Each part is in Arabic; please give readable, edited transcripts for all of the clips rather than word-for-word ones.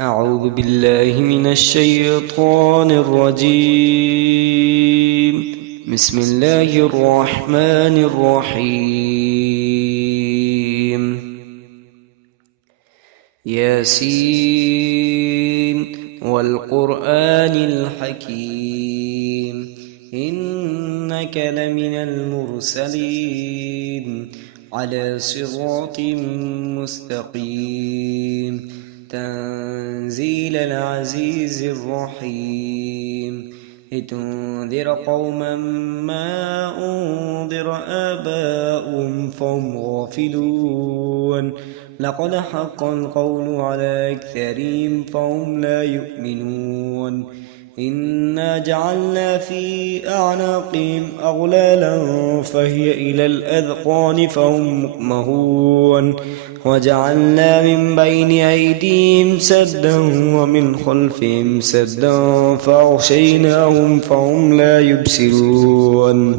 أعوذ بالله من الشيطان الرجيم. بسم الله الرحمن الرحيم. ياسين والقرآن الحكيم إنك لمن المرسلين على صراط مستقيم تنزيل العزيز الرحيم لتنذر قوما ما أنذر آباؤهم فهم غافلون لقد حق القول على أكثرهم فهم لا يؤمنون إنا جعلنا في أعناقهم أغلالا فهي إلى الأذقان فهم مقمهون وجعلنا من بين أيديهم سدا ومن خلفهم سدا فأغشيناهم فهم لا يبصرون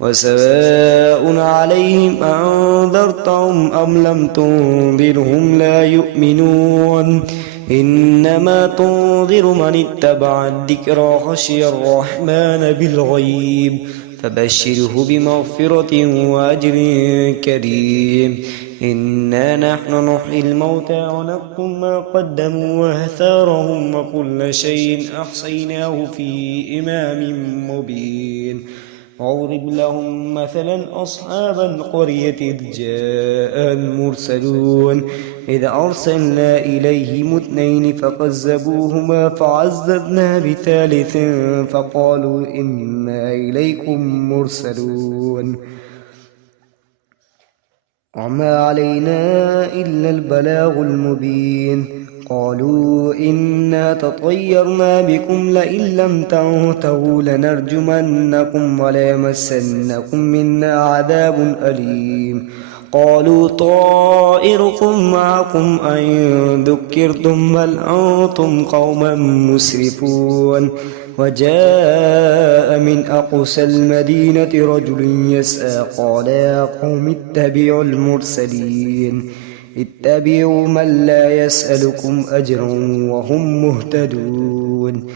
وسواء عليهم أنذرتهم أم لم تنذرهم لا يؤمنون إنما تنذر من اتبع الذكر خشي الرحمن بالغيب فبشره بمغفرة وأجر كريم إنا نحن نحيي الموتى ونكتب ما قدموا وآثارهم وكل شيء أحصيناه في إمام مبين واضرب لهم مثلا أصحاب القرية إذ جاء المرسلون إذ أرسلنا إليهم اثنين فكذبوهما فعززنا بثالث فقالوا إنا إليكم مرسلون وما علينا إلا البلاغ المبين قالوا إنا تطيرنا بكم لئن لم تنتهوا لنرجمنكم وليمسنكم منا عذاب أليم قالوا طائركم معكم أئن ذكرتم بل أنتم قوما مسرفون وجاء من أقصى المدينة رجل يسعى قال يا قوم اتبعوا المرسلين اتبعوا من لا يسألكم أجرا وهم مهتدون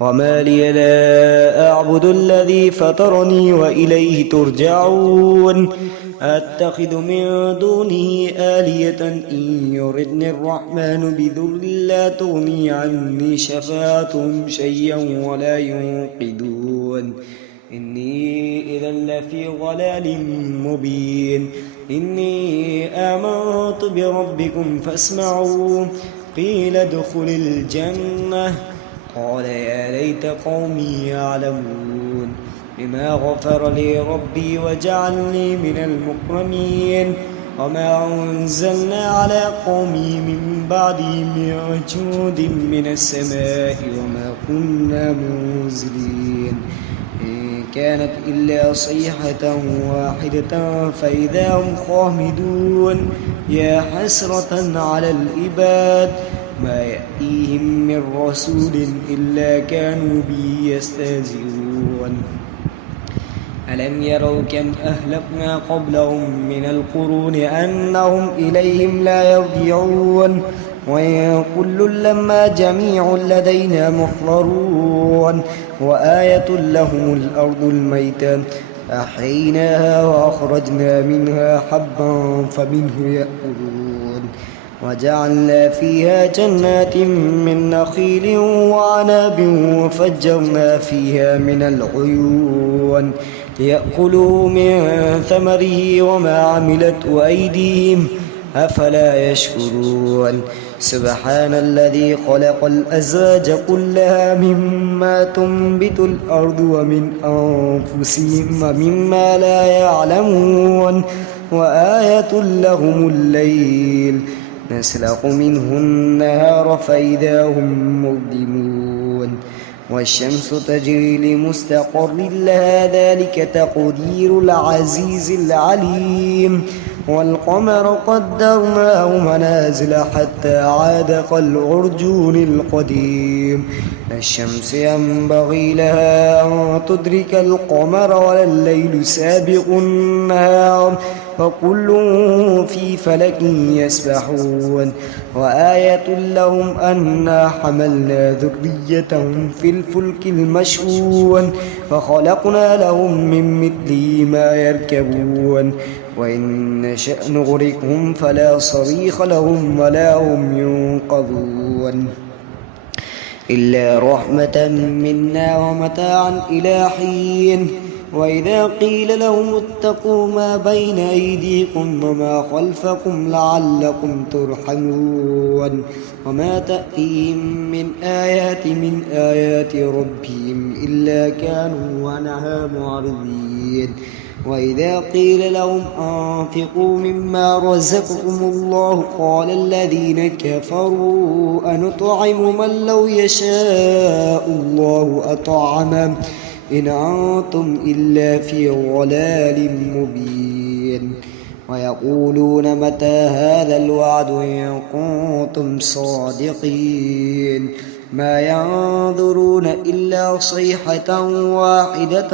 وما لي لا أعبد الذي فطرني وإليه ترجعون أتخذ من دونه آلية إن يردني الرحمن بذل لا تغني عني شفاعتهم شيئا ولا ينقذون إني إذا لفي ضلال مبين إني آمنت بربكم فاسمعوا قيل ادخل الجنة قال يا ليت قومي يعلمون بما غفر لي ربي وجعلني من المكرمين وما أنزلنا على قومي من بعدي من جود من السماء وما كنا منزلين إن كانت إلا صيحة واحدة فإذا هم خامدون يا حسرة على العباد ما يأتيهم من رسول إلا كانوا به يستهزئون ألم يروا كم أهلكنا قبلهم من القرون أنهم إليهم لا يرجعون وإن كل لما جميع لدينا محضرون وآية لهم الأرض الميتة أحييناها وأخرجنا منها حبا فمنه يأكلون وجعلنا فيها جنات من نخيل وعناب وفجرنا فيها من العيون ليأكلوا من ثمره وما عملت أيديهم أفلا يشكرون سبحان الذي خلق الأزواج كلها مما تنبت الأرض ومن أنفسهم ومما لا يعلمون وآية لهم الليل نسلخ منه النهار فإذا هم مظلمون والشمس تجري لمستقر لها ذلك تقدير العزيز العليم والقمر قدرناه منازل حتى عاد كالعرجون القديم الشمس ينبغي لها أن تدرك القمر ولا الليل سابق النهار وكل في فلك يسبحون وآية لهم أنا حملنا ذريتهم في الفلك المشحون وخلقنا لهم من مثله ما يركبون وإن نشأ نغرقهم فلا صريخ لهم ولا هم ينقذون إلا رحمة منا ومتاعا إلى حين وإذا قيل لهم اتقوا ما بين أيديكم وما خلفكم لعلكم ترحمون وما تأتيهم من آيات ربهم إلا كانوا عنها معرضين وإذا قيل لهم أنفقوا مما رزقكم الله قال الذين كفروا أنطعم من لو يشاء الله أطعمه إن أنتم إلا في ضلال مبين ويقولون متى هذا الوعد إن كنتم صادقين ما ينظرون إلا صيحة واحدة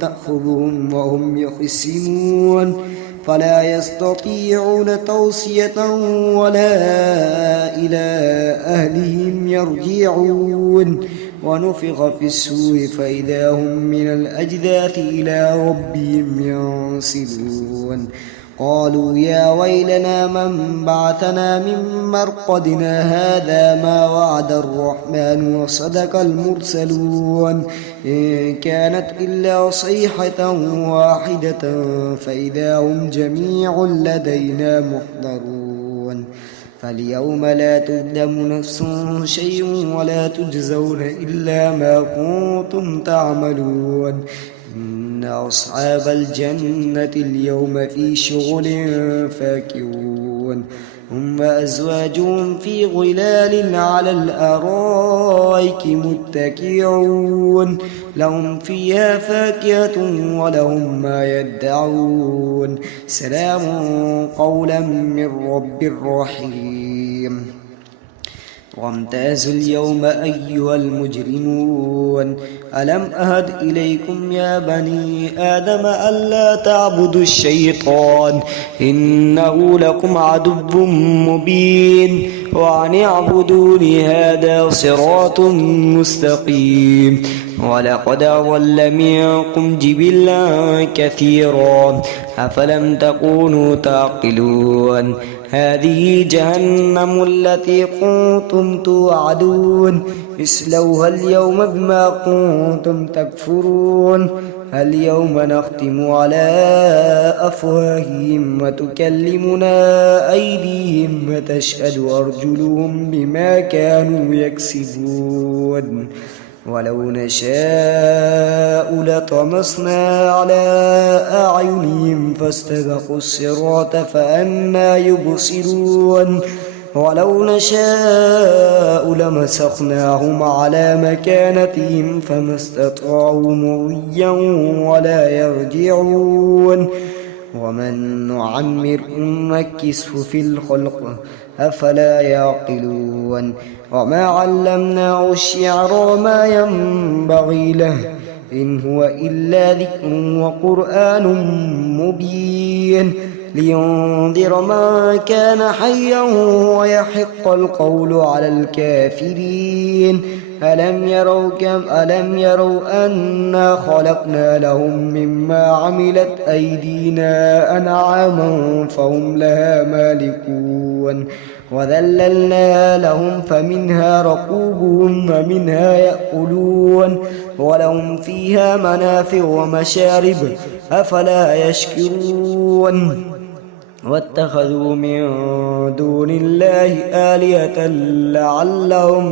تأخذهم وهم يخصمون فلا يستطيعون توصية ولا إلى أهلهم يرجعون ونفخ في السور فإذا هم من الأجداث إلى ربهم ينسلون قالوا يا ويلنا من بعثنا من مرقدنا هذا ما وعد الرحمن وصدق المرسلون إن كانت إلا صيحة واحدة فإذا هم جميع لدينا محضرون فاليوم لا تظلم نفس شيء ولا تجزون إلا ما كنتم تعملون إن أصحاب الجنة اليوم في شغل فاكهون هم وأزواجهم في ظلال على الأرائك متكئون لهم فيها فاكهة ولهم ما يدعون سلام قولا من رب رحيم وامتازوا اليوم أيها المجرمون ألم أهد إليكم يا بني آدم ألا تعبدوا الشيطان إنه لكم عدو مبين وأن اعبدوني هذا صراط مستقيم ولقد أضل منكم جبلا كثيرا أفلم تكونوا تعقلون هذه جهنم التي كنتم توعدون اصلوها اليوم بما كنتم تكفرون اليوم نختم على أفواههم وتكلمنا أيديهم وتشهد أرجلهم بما كانوا يكسبون ولو نشاء لطمسنا على أعينهم فاستبقوا الصراط فأنى يبصرون ولو نشاء لمسخناهم على مكانتهم فما استطاعوا مضيا ولا يرجعون ومن نعمر نكسه في الخلق أفلا يعقلون وما علمناه الشعر وما ينبغي له إن هو إلا ذكر وقرآن مبين لينذر من كان حيا ويحق القول على الكافرين ألم يروا أنا خلقنا لهم مما عملت أيدينا أنعاما فهم لها مالكون وذللنا لهم فمنها ركوبهم ومنها يأكلون ولهم فيها منافع ومشارب أفلا يشكرون واتخذوا من دون الله آلهة لعلهم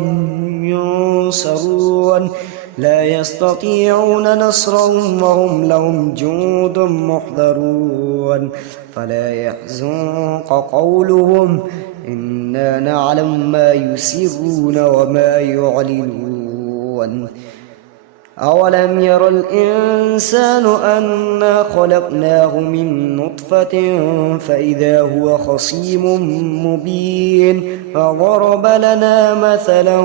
ينصرون لا يستطيعون نصرهم وهم لهم جند محضرون فلا يحزنك قولهم إنا نعلم ما يسرون وما يعلنون أولم ير الإنسان أنا خلقناه من نطفة فإذا هو خصيم مبين فضرب لنا مثلا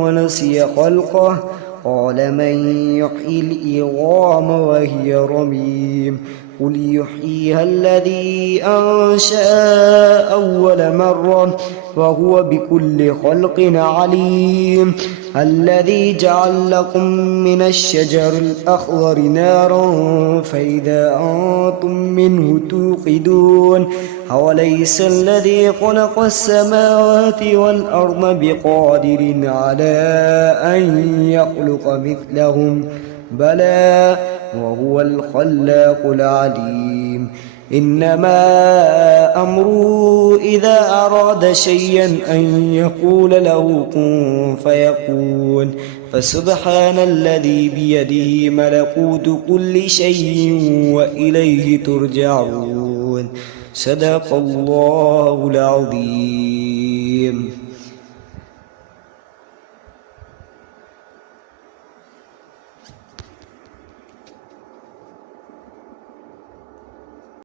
ونسي خلقه قال من يحيي العظام وهي رميم قل يحييها الذي أنشأ أول مرة وهو بكل خلق عليم الذي جعل لكم من الشجر الأخضر نارا فإذا أنتم منه توقدون أوليس الذي خلق السماوات والأرض بقادر على أن يخلق مثلهم بلى وهو الخلاق العليم إنما أمره إذا أراد شيئا أن يقول له كن فيكون فسبحان الذي بيده ملكوت كل شيء وإليه ترجعون صدق الله العظيم.